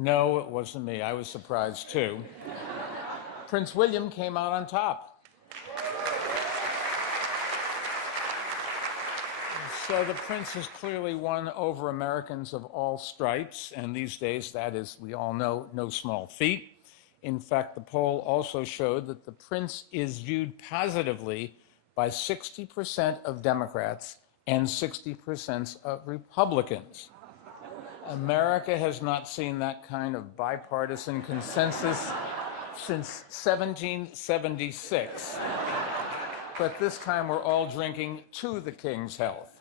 No, it wasn't me. I was surprised too. Prince William came out on top. So the prince has clearly won over Americans of all stripes, and these days that is, we all know, no small feat. In fact, the poll also showed that the prince is viewed positively by 60% of Democrats and 60% of Republicans. America has not seen that kind of bipartisan consensus since 1776. But this time we're all drinking to the king's health.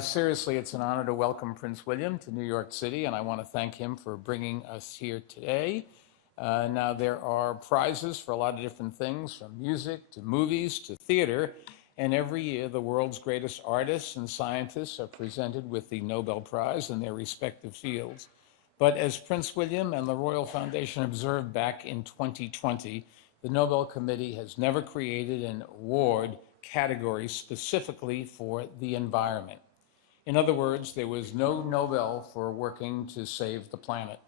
Seriously, it's an honor to welcome Prince William to New York City, and I want to thank him for bringing us here today. Now, there are prizes for a lot of different things, from music to movies to theater, and every year the world's greatest artists and scientists are presented with the Nobel Prize in their respective fields. But as Prince William and the Royal Foundation observed back in 2020, the Nobel Committee has never created an award category specifically for the environment. In other words, there was no Nobel for working to save the planet.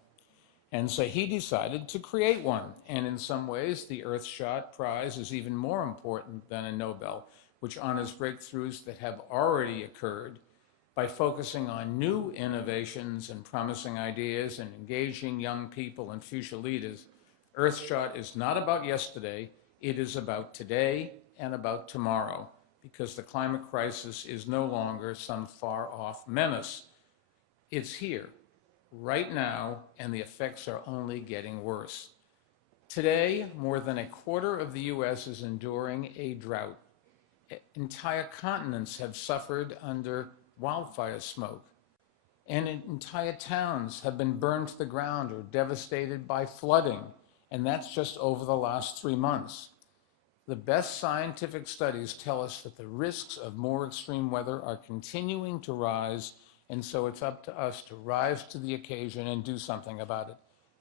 And so he decided to create one. And in some ways, the Earthshot Prize is even more important than a Nobel, which honors breakthroughs that have already occurred by focusing on new innovations and promising ideas and engaging young people and future leaders. Earthshot is not about yesterday, it is about today and about tomorrow, because the climate crisis is no longer some far-off menace. It's here, right now, and the effects are only getting worse. Today, more than a quarter of the US is enduring a drought. Entire continents have suffered under wildfire smoke, and entire towns have been burned to the ground or devastated by flooding, and that's just over the last 3 months. The best scientific studies tell us that the risks of more extreme weather are continuing to rise, and so it's up to us to rise to the occasion and do something about it.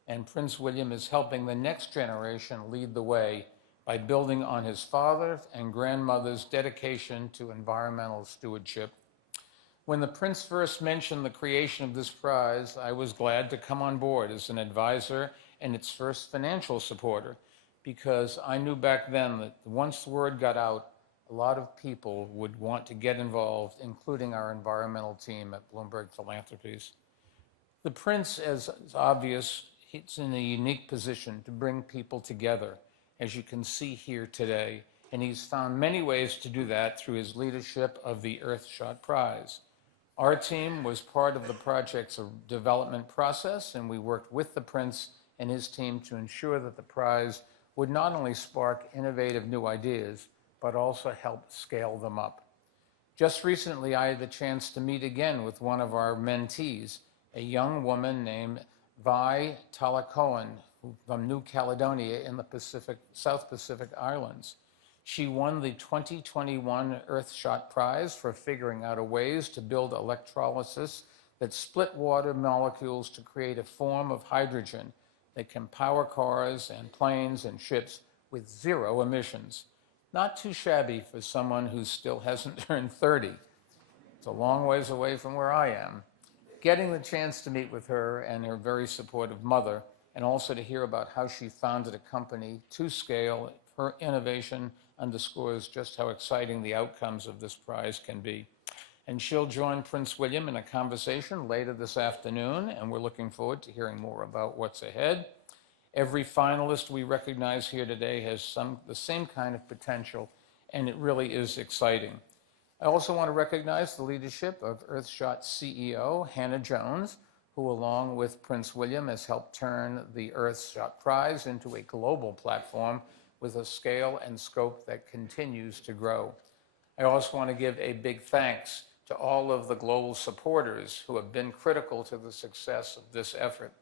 And Prince William is helping the next generation lead the way by building on his father and grandmother's dedication to environmental stewardship. When the prince first mentioned the creation of this prize, I was glad to come on board as an advisor and its first financial supporter, because I knew back then that once the word got out, a lot of people would want to get involved, including our environmental team at Bloomberg Philanthropies. The prince, as is obvious, he's in a unique position to bring people together, as you can see here today, and he's found many ways to do that through his leadership of the Earthshot Prize. Our team was part of the project's development process, and we worked with the prince and his team to ensure that the prize would not only spark innovative new ideas, but also help scale them up. Just recently, I had the chance to meet again with one of our mentees, a young woman named Vi Talakoan from New Caledonia in the South Pacific Islands. She won the 2021 Earthshot Prize for figuring out ways to build electrolysis that split water molecules to create a form of hydrogen that can power cars and planes and ships with zero emissions. Not too shabby for someone who still hasn't turned 30. It's a long ways away from where I am. Getting the chance to meet with her and her very supportive mother, and also to hear about how she founded a company to scale, her innovation underscores just how exciting the outcomes of this prize can be. And she'll join Prince William in a conversation later this afternoon, and we're looking forward to hearing more about what's ahead. Every finalist we recognize here today has the same kind of potential, and it really is exciting. I also want to recognize the leadership of Earthshot CEO Hannah Jones, who along with Prince William has helped turn the Earthshot Prize into a global platform with a scale and scope that continues to grow. I also want to give a big thanks to all of the global supporters who have been critical to the success of this effort.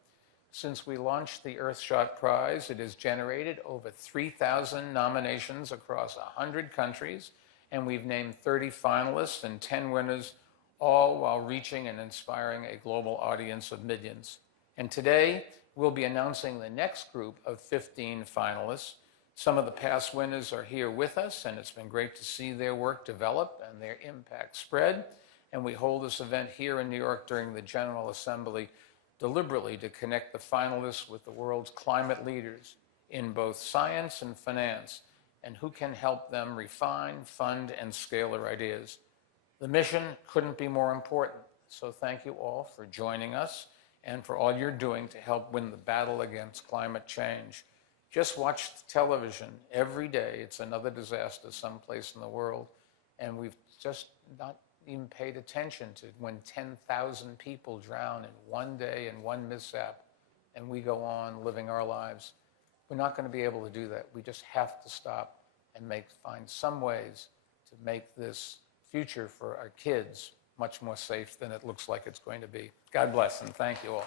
Since we launched the Earthshot Prize, it has generated over 3,000 nominations across 100 countries, and we've named 30 finalists and 10 winners, all while reaching and inspiring a global audience of millions. And today, we'll be announcing the next group of 15 finalists. Some of the past winners are here with us, and it's been great to see their work develop and their impact spread. And we hold this event here in New York during the General Assembly deliberately to connect the finalists with the world's climate leaders in both science and finance, and who can help them refine, fund, and scale their ideas. The mission couldn't be more important, so thank you all for joining us and for all you're doing to help win the battle against climate change. Just watch television every day. It's another disaster someplace in the world, and we've just not even paid attention to when 10,000 people drown in one day and one mishap, and we go on living our lives. We're not going to be able to do that. We just have to stop and find some ways to make this future for our kids much more safe than it looks like it's going to be. God bless, and thank you all.